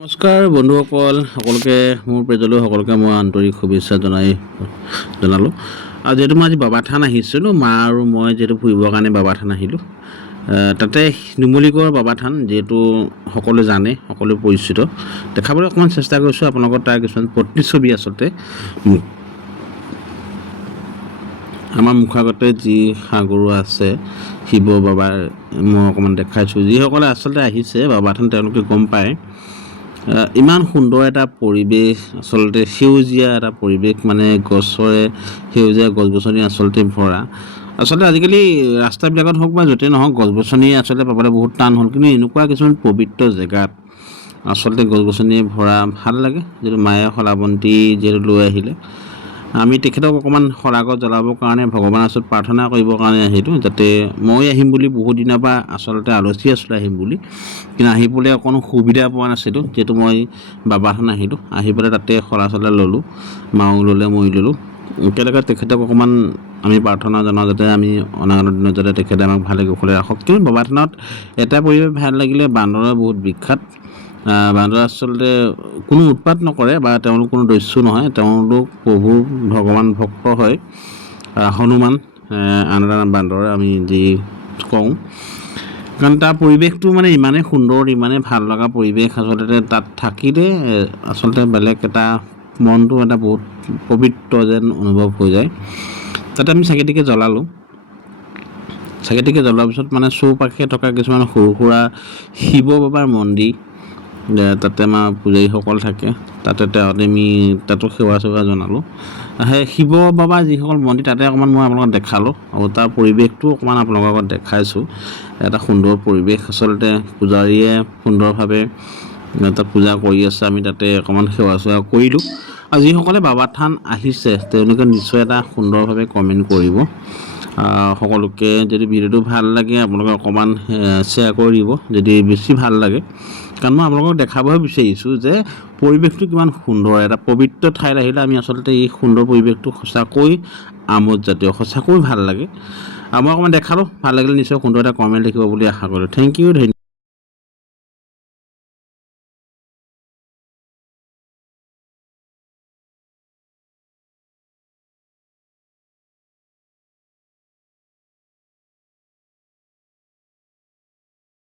নমস্কাৰ বন্ধুসকল, সকলোকে মোৰ পেজলৈ সকলোকে মই আন্তৰিক শুভেচ্ছা জনালোঁ। আৰু যিহেতু মই আজি বাবা থান আহিছিলোঁ, মা আৰু মই যিহেতু ফুৰিবৰ কাৰণে বাবা থান আহিলোঁ। তাতে নুমলীগড় বাবা থান যিহেতু সকলোৱে জানে, সকলোৱে পৰিচিত, দেখাবলৈ অকণমান চেষ্টা কৰিছোঁ আপোনালোকৰ তাৰ কিছুমান প্ৰতিচ্ছবি। আচলতে আমাৰ মুখৰ আগতে যি সাগৰো আছে শিৱ বাবাৰ মই অকণমান দেখাইছোঁ। যিসকলে আচলতে আহিছে বাবা থান তেওঁলোকে গম পায় ইমান সুন্দৰ এটা পৰিৱেশ, আচলতে সেউজীয়া এটা পৰিৱেশ, মানে গছৰে সেউজীয়া গছ গছনি আচলতে ভৰা। আচলতে আজিকালি ৰাস্তাবিলাকত হওক বা য'তেই নহওক গছ গছনি আচলতে পাবলৈ বহুত টান হ'ল, কিন্তু এনেকুৱা কিছুমান পবিত্ৰ জেগাত আচলতে গছ গছনিয়ে ভৰা ভাল লাগে। যিহেতু মায়ে শলাবন্তি যিহেতু লৈ আহিলে, আমি তেখেতক অকণমান শলাগত জ্বলাবৰ কাৰণে ভগৱানৰ ওচৰত প্ৰাৰ্থনা কৰিবৰ কাৰণে আহিলোঁ, যাতে মই আহিম বুলি বহুত দিনৰ পৰা আচলতে আলচি আছিলোঁ আহিম বুলি, কিন্তু আহিবলৈ অকণো সুবিধা পোৱা নাছিলোঁ। যিহেতু মই বাবা থান আহিলোঁ, আহি পেলাই তাতে শলা চলা ল'লোঁ, মাও ল'লে মই ল'লোঁ। একেলগে তেখেতক অকণমান আমি প্ৰাৰ্থনা জনাওঁ যাতে আমি অনাগত দিনত যাতে তেখেতে আমাক ভালে কুশলে ৰাখক। কিন্তু বাবা থানত এটা পৰিৱেশ ভাল লাগিলে, বান্দৰে বহুত বিখ্যাত। বান্দৰ আচলতে কোনো উৎপাত নকৰে বা তেওঁলোক কোনো দস্যু নহয়, তেওঁলোক প্ৰভুৰ ভগৱান ভক্ত হয়। হনুমান আন এটা বান্দৰ আমি যি কওঁ, কাৰণ তাৰ পৰিৱেশটো মানে ইমানেই সুন্দৰ, ইমানেই ভাল লগা পৰিৱেশ। আচলতে তাত থাকিলে আচলতে বেলেগ এটা মনটো এটা বহুত পবিত্ৰ যেন অনুভৱ হৈ যায়। তাতে আমি চাকিটিকে জ্বলালোঁ। চাকিটিকে জ্বলোৱাৰ পিছত মানে চৌপাশে থকা কিছুমান সৰু সুৰা শিৱ বাবাৰ মন্দিৰ, তাতে আমাৰ পূজাৰীসকল থাকে, তাতে আমি তাতো সেৱা চেৱা জনালোঁ। সেই শিৱ বাবা যিসকল মন্দিৰ তাতে অকণমান মই আপোনালোকক দেখালোঁ, আৰু তাৰ পৰিৱেশটো অকণমান আপোনালোকৰ আগত দেখাইছোঁ। এটা সুন্দৰ পৰিৱেশ, আচলতে পূজাৰীয়ে সুন্দৰভাৱে তাত পূজা কৰি আছে, আমি তাতে অকণমান সেৱা চেৱা কৰিলোঁ। আৰু যিসকলে বাবা থান আহিছে তেওঁলোকে নিশ্চয় এটা সুন্দৰভাৱে কমেণ্ট কৰিব। সকলোকে যদি ভিডিঅ'টো ভাল লাগে আপোনালোকে অকণমান শ্বেয়াৰ কৰি দিব যদি বেছি ভাল লাগে, কাৰণ মই আপোনালোকক দেখাবহে বিচাৰিছোঁ যে পৰিৱেশটো কিমান সুন্দৰ। এটা পবিত্ৰ ঠাইত আহিলে আমি আচলতে এই সুন্দৰ পৰিৱেশটো সঁচাকৈ আমোদজাতীয়, সঁচাকৈ ভাল লাগে। আৰু মই অকণমান দেখালোঁ, ভাল লাগিলে নিশ্চয় সুন্দৰ এটা কমেণ্ট লিখিব বুলি আশা কৰোঁ। Thank U.